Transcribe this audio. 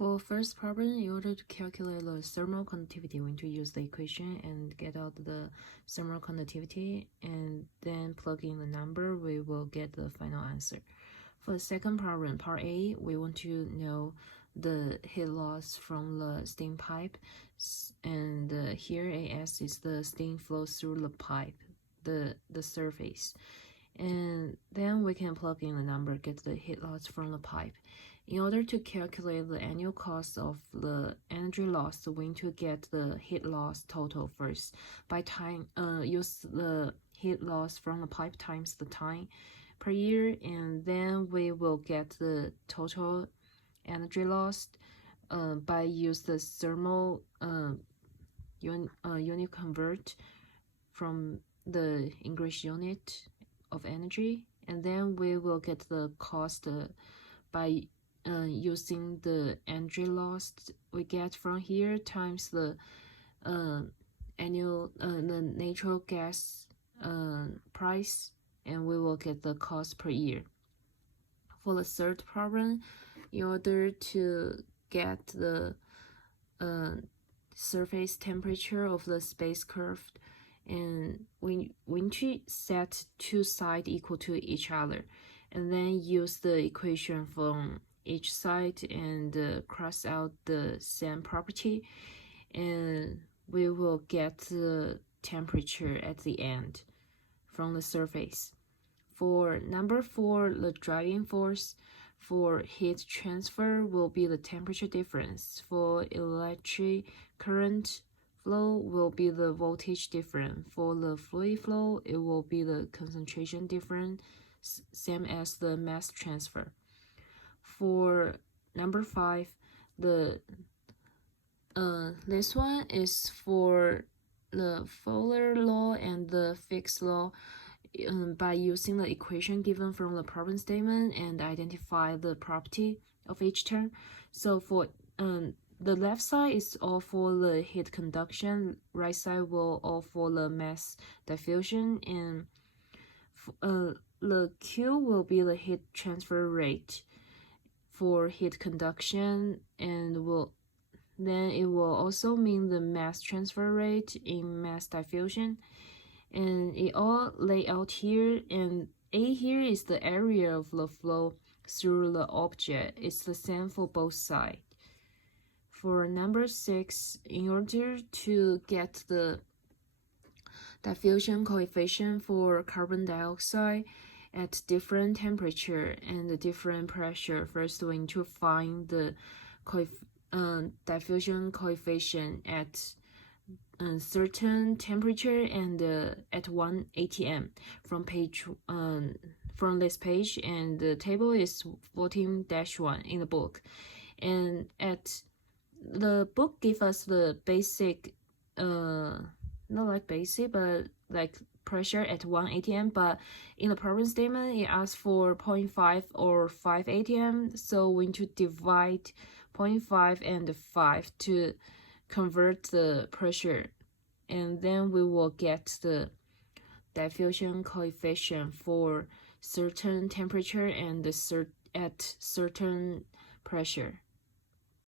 For first problem, in order to calculate the thermal conductivity, we need to use the equation and get out the thermal conductivity, and then plug in the number, we will get the final answer. For the second problem, part A, we want to know the heat loss from the steam pipe, and here AS is the steam flows through the pipe, the surface. And then we can plug in the number, get the heat loss from the pipe. In order to calculate the annual cost of the energy loss, we need to get the heat loss total first. By time, use the heat loss from the pipe times the time per year, and then we will get the total energy loss by use the thermal unit convert from the English unit of energy, and then we will get the cost by using the energy loss we get from here times the annual the natural gas price, and we will get the cost per year. For the third problem, in order to get the surface temperature of the space curve, and we need to set two sides equal to each other, and then use the equation from each side and cross out the same property, and we will get the temperature at the end from the surface. For number 4, the driving force for heat transfer will be the temperature difference. For electric current flow will be the voltage difference. For the fluid flow, it will be the concentration difference, same as the mass transfer. For number 5, the this one is for the Fowler law and the Fick's law. By using the equation given from the problem statement and identify the property of each term. So for the left side is all for the heat conduction, right side will all for the mass diffusion, and the Q will be the heat transfer rate for heat conduction, and then it will also mean the mass transfer rate in mass diffusion. And it all lay out here, and A here is the area of the flow through the object. It's the same for both sides. For number 6, in order to get the diffusion coefficient for carbon dioxide at different temperature and different pressure, first we need to find the diffusion coefficient at certain temperature and at 1 atm from this page, and the table is 14-1 in the book. And at the book give us the basic not like basic but like pressure at 1 atm, but in the problem statement it asks for 0.5 or 5 atm, so we need to divide 0.5 and 5 to convert the pressure, and then we will get the diffusion coefficient for certain temperature and at certain pressure.